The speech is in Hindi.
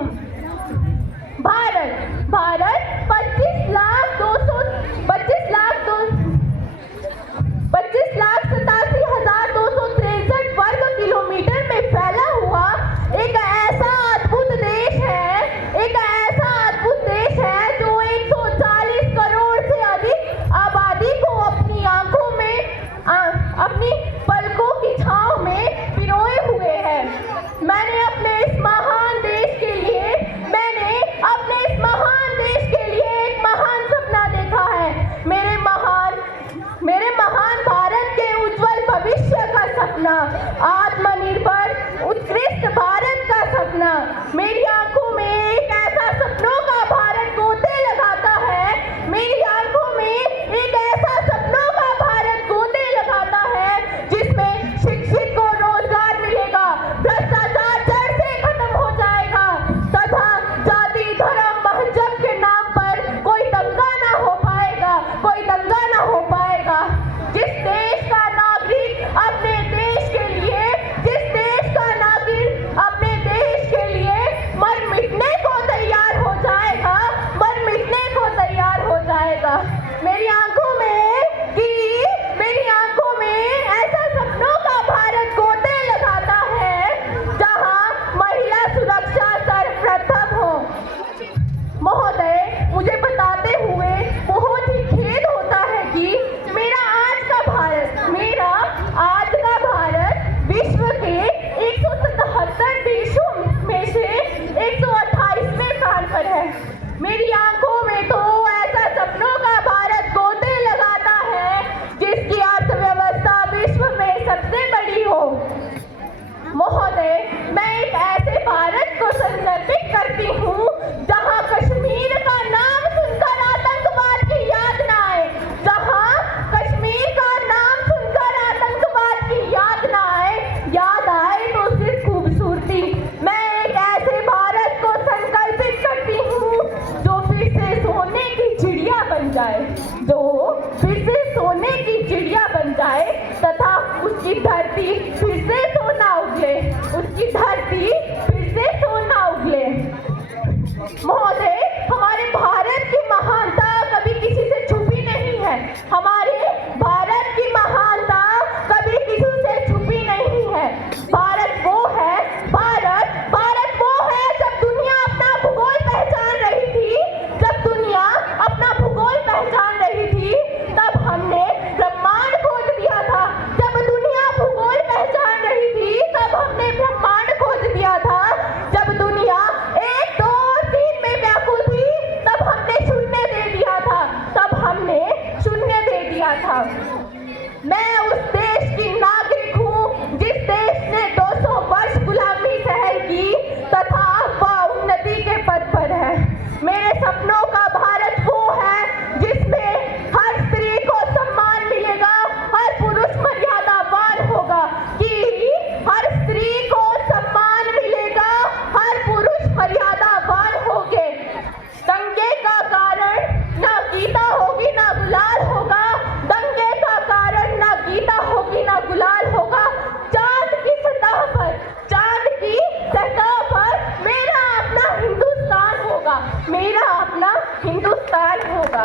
हूँ। भारत भारत 25,87,263 वर्ग किलोमीटर में फैला हुआ एक ऐसा अद्भुत देश है, जो 140 करोड़ से अधिक आबादी को अपनी आंखों में, अपनी पलकों की छांव में पिरोए हुए है। मैंने अपने इस महान देश के लिए एक महान सपना देखा है। मेरे महान भारत के उज्जवल भविष्य का सपना, आत्मनिर्भर उत्कृष्ट भारत का सपना। मेरी आंखों में एक ऐसा सपनों का भारत गोते लगाता है, जिसमें शिक्षित को रोजगार मिलेगा, भ्रष्टाचार जड़ से खत्म हो जाएगा तथा जाति धर्म मजहब के नाम पर कोई दंगा ना हो पाएगा। जिस देश का नागरिक अपने देश के लिए मर मिटने को तैयार हो जाएगा। मेरी आंखों में ऐसा सपनों का भारत गोते लगाता है जहां महिला सुरक्षा सर्वप्रथम हो। महोदय, मुझे बताते हुए बहुत ही खेद होता है कि मेरा आज का भारत विश्व के 177 देशों में से 128वें स्थान पर है। मेरी आंखों में तो ऐसा सपनों का भारत गोते लगाता है जिसकी अर्थव्यवस्था विश्व में सबसे बड़ी हो। महोदय, मैं एक ऐसे भारत को संदर्भित करती हूँ जहाँ कश्मीर का नाम सुनकर आतंकवाद की याद न आए, याद आए तो सिर्फ खूबसूरती। मैं एक ऐसे भारत को संकल्पित करती हूँ जो फिर से सोने की चिड़िया बन जाए तथा उसकी धरती फिर से सोना उगले। महोदय, हमारे भारत की महानता कभी किसी से छुपी नहीं है। भारत वो है जब दुनिया अपना भूगोल पहचान रही थी, तब हमने ब्रह्मांड खोज दिया था। जब दुनिया 1, 2 और 3 में व्याकुल थी, तब हमने शून्य दे दिया था। मैं उस देश की नागरिक हूँ जिस देश ने 200 वर्ष गुलामी सहन की तथा वह उन्नति के पथ पर है। मेरे सपनों का भारत वो है जिसमें हर स्त्री को सम्मान मिलेगा, हर पुरुष मर्यादावान होगा। दंगे का कारण ना गीता होगी ना गुलाल होगा। चांद की सतह पर मेरा अपना हिंदुस्तान होगा।